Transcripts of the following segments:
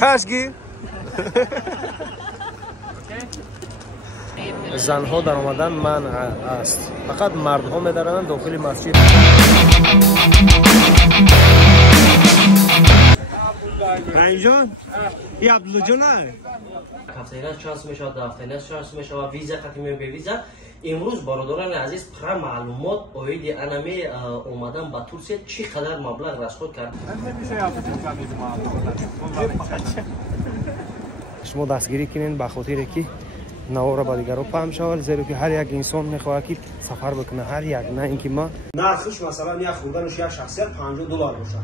کاشکی زنها در آمدن منع است. فقط مردها می‌دارند داخل مسجد. رنجان ای عبدالله جان هفته‌ای شانس میشه هفته‌ای شانس میشه و ویزا ختم به ویزا امروز برادران عزیز پر معلومات اوید انمی اومدن به ترکیه چی قدر مبلغ رسخود کرد شما دستگیری کنین به خاطر که نوارا با دیگران پام شود زیرا که هر یک انسان میخواهد که سفر بکنه هر یک نه اینکه ما نرخش مثلا یک خوردنش یک شخصیت $50 باشه.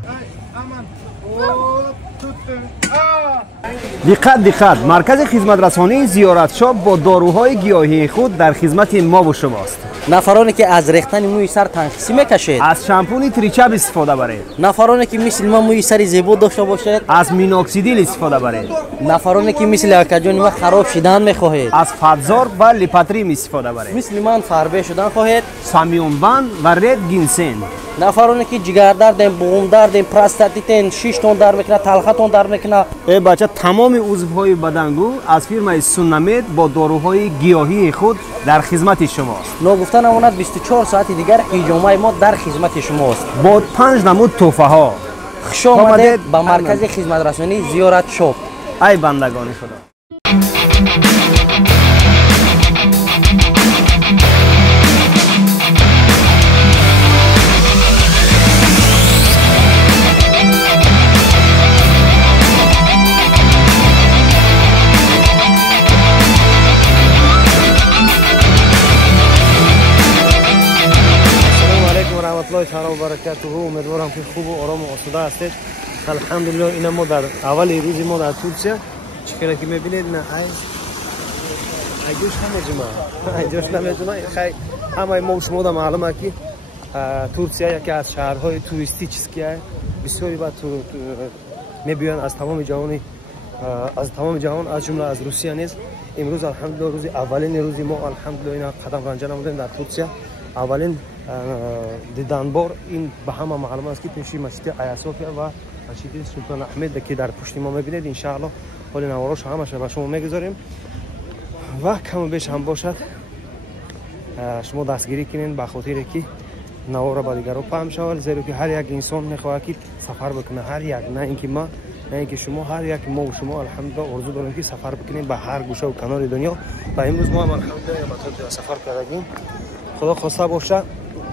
دقت مرکز خدمت رسانی زیارت شاب با داروهای گیاهی خود در خدمت ما و شماست. نفرانی که از ریختن موی سر تنفسی میکشید، از شامپونی تریچاب استفاده برید، نفرانی که مثل ما موی سر زیبا داشته باشید، از مینوکسیدیل استفاده برید، نفرانی که مثل اکاجون ما خراب شدن میخواهید، از فاتزار و لیپاتریم استفاده برید، مثل من فربه شدن خواهید، سامیونبان و رد گینسن، نفرانی که جگر درد، بوم درد، پروستاتیت، شش تون درد میکنه، تلخ تون درد میکنه، ای بچه تمام عضوهای بدنگو از فرمای سونامید با داروهای گیاهی خود در خدمت شماست. نگفتن امانت 24 ساعت دیگر هجومای ما در خدمت شماست با 5 نمود تحفه ها. خوش آمدید به مرکز خدمت رسانی زیارت شاب. ای بندگان خدا. تعالی و برکاته. امیدوارم که خوب و آرام و آسوده هستید. الحمدلله این ما در اول روز ما در ترکیه چقدر که میبینید نه ای جوش همه جمعه جوش نمیدونه خیلی همه ما شما در معلومه که ترکیه یکی از شهرهای توریستی چیزکیه بسیاری با میبینن از تمام جهان از جمله از روسیه نیست. امروز الحمدلله روز اولین روز ما الحمدلله اینا قدم رنجه نمودیم در ترکیه. اولین دیدن بار این به همه معلوم است که پیشی مسجد آیا صوفیا و مسجد سلطان احمد که در پشت ما میبینید ان شاء الله حال نواراش همش به شما میگذاریم و کم بیش هم باشد شما دستگیری کنین به خاطر که نوارا با دیگران پام شود زیرا که هر یک انسان میخواهد که سفر بکنه هر یک نه اینکه ما نه اینکه شما هر یک ما و شما الحمدلله آرزو داریم که سفر بکنیم به هر گوشه و کنار دنیا و امروز ما هم الحمدلله به سفر کردیم. خدا خواسته باشه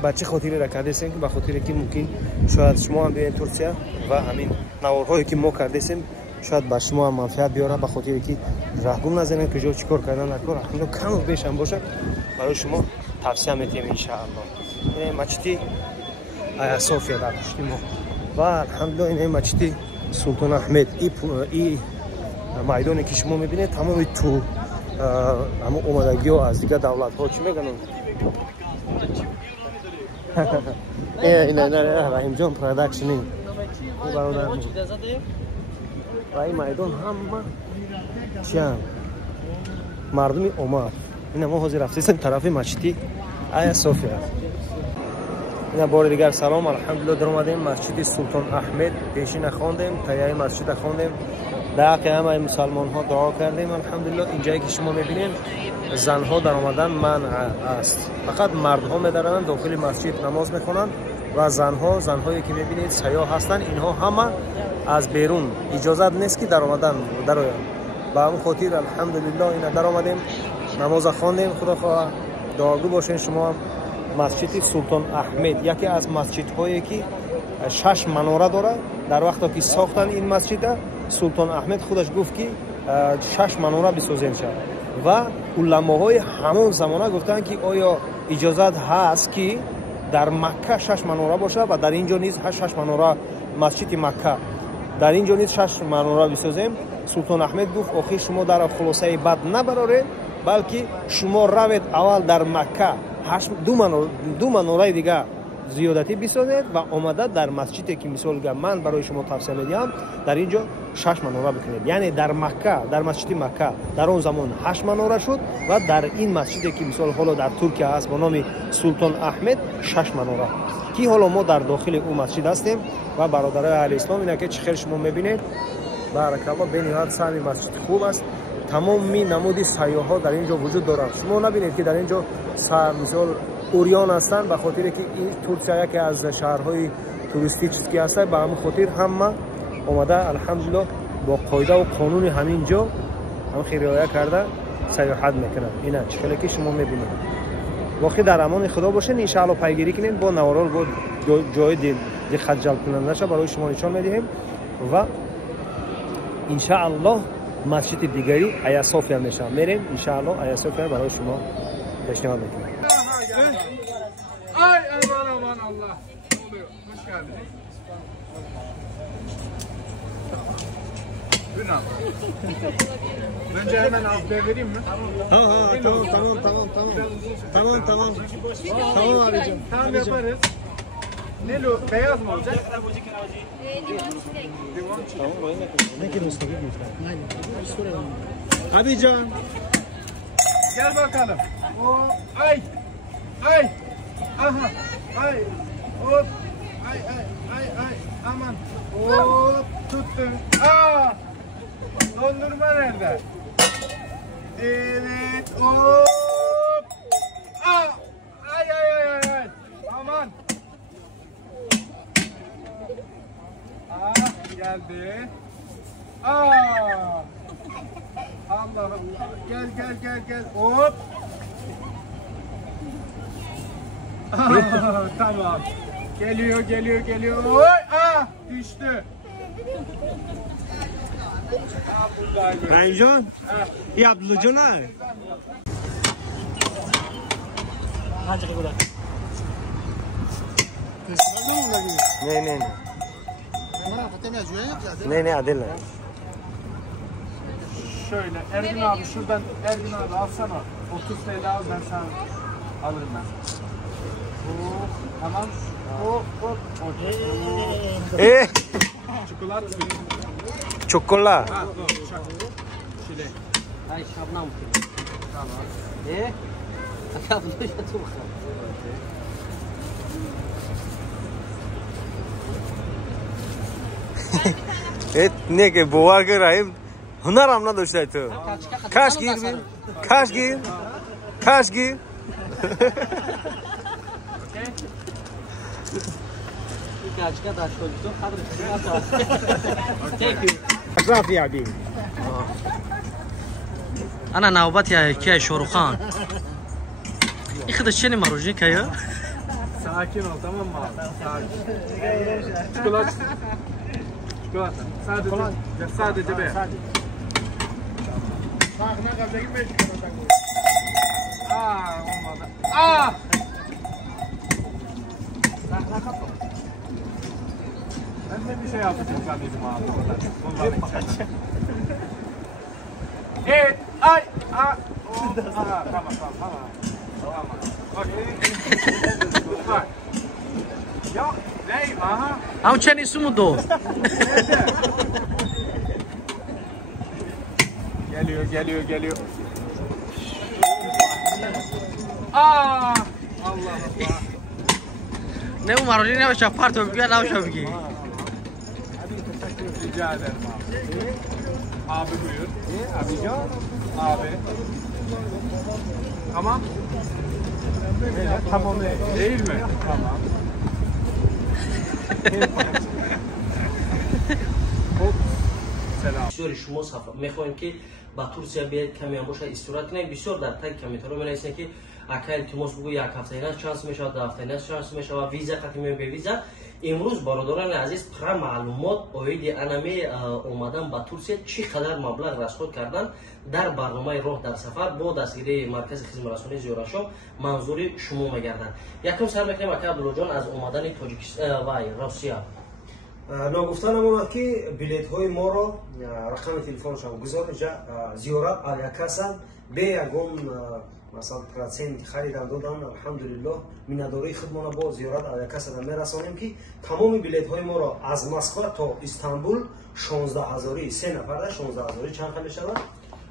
بچه خاطری را کرده که به خاطر که ممکن شاید شما هم بیاین ترکیه و همین نوارهایی که ما کرده شاید به شما هم منفعت بیاره به خاطر که راهگم نزنید که جو چیکار کردن نکار الحمدلله کم و بیش هم باشه برای شما توصیه میتیم ان شاء الله. این مسجد آیا صوفیا در پشت ما و الحمدلله این مسجد سلطان احمد این میدانی که شما میبینید تمام تو همون اومدگی ها از دیگه دولت ها چی میگن اینا رحیم جان پروداکشن این برادر و این میدان هم چیان مردمی اومد این ما حاضر رفتیم طرف مسجد آیا صوفیا. اینا بار دیگر سلام الحمدلله در اومدیم مسجد سلطان احمد پیشین خواندیم تایه مسجد خواندیم در همه مسلمان ها دعا کردیم الحمدلله. اینجایی که شما میبینید زنها در آمدن منع است. فقط مردها میدارند داخل مسجد نماز میخونند و زنهایی که میبینید سیاه هستند اینها همه از بیرون اجازت نیست که در آمدن در آیند. به همون خاطر الحمدلله اینا در آمدیم نماز خواندیم. خدا خواه دعاگو باشین شما. مسجد سلطان احمد یکی از مسجدهایی که 6 مناره داره. در وقتی که ساختن این مسجد سلطان احمد خودش گفت که 6 مناره بسازین شد و علماهای همون زمانه گفتن که آیا اجازت هست که در مکه 6 مناره باشه و در اینجا نیز 6 مناره مسجد مکه در اینجا نیز 6 مناره بسازیم. سلطان احمد گفت آخه شما در خلاصه بد نبرارید بلکه شما روید اول در مکه 2 مناره دیگه زیادتی بسازید و آمده در مسجدی که مثال من برای شما توصیه میدم در اینجا 6 مناره بکنید. یعنی در مکه در مسجد مکه در اون زمان 8 مناره شد و در این مسجدی که مثال حالا در ترکیه هست با نام سلطان احمد 6 مناره که حالا ما در داخل اون مسجد هستیم و برادرای اهل اسلام اینا که چه خیر شما میبینید баракалло бениҳоят сами масҷид хуб аст. тамоми намуди сайёҳҳо дар ин ҷо вуҷуд дорад. шумо набинед ки дар ин ҷо мисол уриён ҳастанд, ба хотире ки ин Турсия яке аз шаҳрҳои туристически аст, ба ҳамин хотир ҳама омада алҳамдулиллоҳ бо қоидаву қонуни ҳамин ҷо ҳамхи риоя карда сайёҳат мекунанд. ина чиқеле ки шумо мебинед. боқӣ дар амони худо бошед. иншаалло пайгирӣ кунед. бо наворол бо ҷои диққат ҷалбкунандаша барои шумо нишон медиҳем ва иншааллоҳ масҷиди дигари Айя София мешавад. мерем иншааллоҳ Айя София барои шумо пешниҳод мекунем. Ay aman aman Allah. Ne oluyor? Hoş geldiniz. Ünal. Önce hemen haftaya vereyim mi? Tamam abicim. Tamam yaparız. Ne lo? Beyaz mı olacak? Limon çilek. Abicim. Gel bakalım. O ay. Ay. Aha. Ay. Hop. Ay ay ay ay. Aman. Hop tuttu. Aa! Dondurma nerede? Evet. Hop. Aa! Ay ay ay ay ay. Aman. Ah geldi. Aa! Allah Allah. Gel gel gel gel. Hop. Tamam. Geliyor geliyor geliyor. Oy! Ah! Düştü. Ah buradaydı. Rayjon. İyi Abdullah ha. Ne adil. Şöyle Ergün abi şuradan Ergün abi alsana. 30 TL al ben sana alırım ben. Oh, tamam. Oh, oh. Çikolata. Çikolata. Ha, doğru. Çilek. Ay şabnam. Tamam. Akablı çok. Ne ki boğar göreyim. Hunar amna doştay tu. Kaş gir mi? Kaş gir. Kaş gir. Kaçka da çocuk kadar. Thank you. Aşraf abi. Ana navbat ya ki Şorukhan. İkide çeni marujni kaya. Sakin ol tamam mı abi? Sakin. Çikolata. Çikolata. Sadece be. Bak ne kadar gibi çikolata. Aa olmadı. Aa! Ben de bir şey yapacağım zannediyordum abi. Evet. Ay. Aa. Tamam. Bak. Yok. Ney? Aha. Am çeni sumudo. Geliyor. Aa! Allah. Ne bu marujni ne şapar to bir ne şapki. Rica ederim abi. Abi buyur. Abican. Abi. Tamam. Tamam değil mi? Tamam. Selam. بسیاری شما میخواین که با ترکیه بیاید کمی هم باشه استراحت کنید. بسیار در تک کامنت‌ها رو بنویسید که اگر التماس بگو یک هفته اینا چانس میشه، دو هفته اینا چانس میشه و ویزا قدیم به ویزا. امروز برادران عزیز پر معلومات اوید انمی اومدن با ترکیه چی قدر مبلغ رصد کردن در برنامه راه در سفر با دستگیری مرکز خدمت رسانی زیارتشو منظوری شما میگردن. یکم سر میکنیم اکا عبدالله جان از اومدن تاجیکستان و روسیه. ناگفتن ما که بلیط های ما رو رقم تلفنشان گذار زیارت آلیاکاسا به یکم مثلا پرسنت خریدن دادن الحمدلله مینداری خودمون با زیارت آلیاکاسا میرسانیم که تمام بلیط های ما رو از مسکو تا استانبول 16000 سه نفر 16000 چند خیلی شود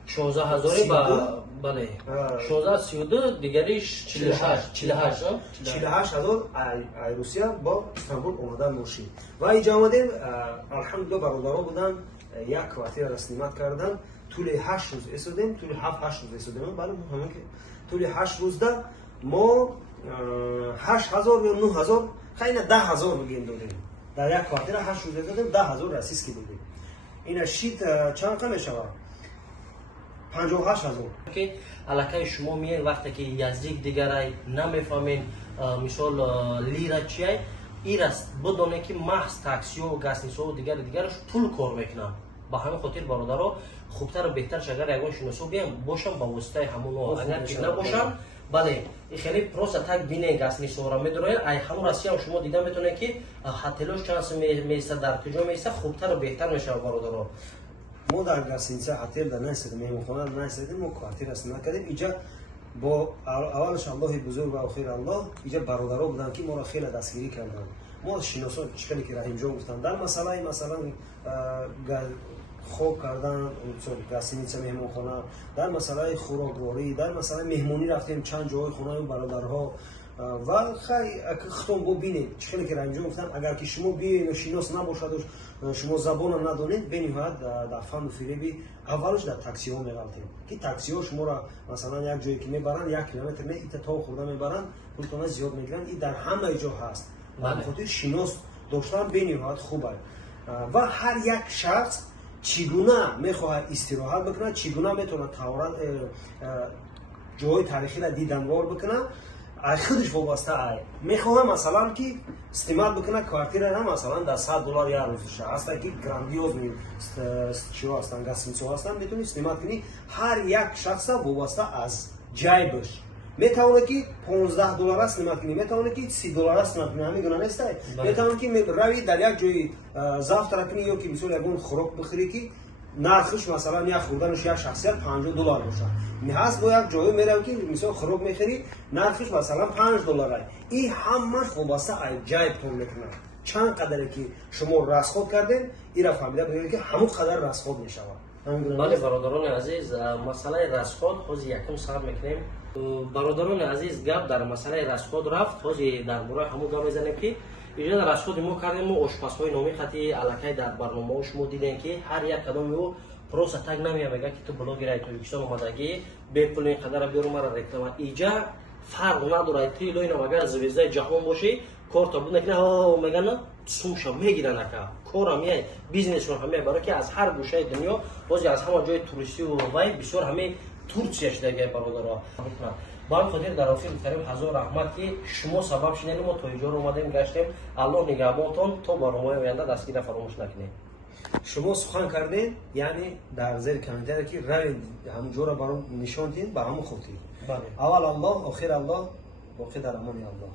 16000 با بله 1632 دیگریش 48000 روسیه با استانبول اومدن موشی و اینجا آمدیم الحمدلله برادرها بودن یک کвартира را снимат кардам. طول 8 روز ایستادیم، طول 7-8 روز ایستادیم. بله همون که طول 8 روز ده ما 8000 یا 9000 خیلی 10000 بگیم دادیم. در یک کвартира 8 روز ایستادیم 10000 راسیسکی دادیم. این شیت چند قیمت میشه؟ 58000. که علاقه شما میای وقتی که یزدیک دیگرای نمیفهمین مثال لیرا چیه این است بدونه که محض تاکسی و گاسنیسو و دیگرش پول کار میکنن. با همین خاطر برادرها خوبتر و بهتر اگر یگان شناسو بیان باشن با واسطه همون اگر که نباشن بله این خیلی پروسه تک بینه گاسنیسو را میدونن ای همون راسی هم شما دیدن میتونه که هتلش چانس میسته در کجا میسته خوبتر و بهتر میشه برادرها. ما در گاسنیسه هتل در نایستادیم، مهمانخانه در نایستادیم، ما کвартира سنا کردیم. اینجا با اولش الله بزرگ و آخر الله اینجا برادرها بودن که ما را خیلی دستگیری کردن. ما شناسان چکلی که رحیم جان گفتن در مسئله مثلا خواب کردن گاسنیسه مهمانخانه، در مسئله خوراکواری، در مسئله مهمانی رفتیم چند جای خونه برادرها و خیلی ختم ببینید چکلی که رحیم جان گفتن اگر که شما بیاین و شناس نباشد و شما زبان ندانید بنهایت در فن و فریبی اولش در تاکسی ها میغلطیم که تاکسی ها شما را مثلا یک جایی که میبرن 1 کیلومتر نه ایت تا خورده میبرن پولتون زیاد میگیرن. این در همه جا هست. به خاطر شناس داشتن بنهایت خوبه و هر یک شخص چگونه میخواهد استراحت بکنه، چگونه میتونه جای تاریخی را دیدنوار بکنه خودش وابسته ای میخوام مثلا که استعمال بکنه کвартира را مثلا در $100 یا روزش هست که گراندیوز چیو هستن گاسنیسو هستن میتونی استعمال کنی. هر یک شخص وابسته از جایبش میتونه که $15 استعمال کنی، میتونه که $30 استعمال کنی، همین گونه نیست. میتونه که روی در یک جای زفت کنی یا که مثلا یگون خوراک بخری که نرخش مثلا یک خوردنش یک شخصیت $50 باشه. میهست با یک جایی میره که مثلا خوراک میخری نرخش مثلا $5. این همش وابسته از جایبتون میکنه. چند قدری که شما رصد کردین این را فهمیده بگیرید که همون قدر رصد میشود. بله برادران عزیز مسئله رصد خود یکم سر میکنیم. برادران عزیز گپ در مسئله رصد رفت خود در مورد همون گپ میزنیم که اینجا در رصد ما کردیم. ما آشپزهای نامی خطی علاقه در برنامه شما دیدین که هر یک کدام او پروسه تگ نمیاد بگه که تو بلاگ رای تویکستان اومدگی به پول اینقدر بیارو مرا رکلام اینجا فرق نداره. تریلو اینا اگر زویزای جهان باشی کار تا بود نکنه میگن سومشو میگیرن که کارم یه بیزنس رو همه برای که از هر گوشه دنیا باز از همه جای توریستی و وای بسیار همه تورچیش دیگه برادرها. با این خاطر در آخر کریم هزار رحمت که شما سبب شدین ما تا اینجا اومدیم گشتیم. الله نگهبانتون تا برنامه آینده دستگیر فراموش نکنید. شما سخن کردین یعنی در زیر کامنتر که روید همون جورا برام نشان دین با همون خودی. اول الله آخر الله باقی در امان الله.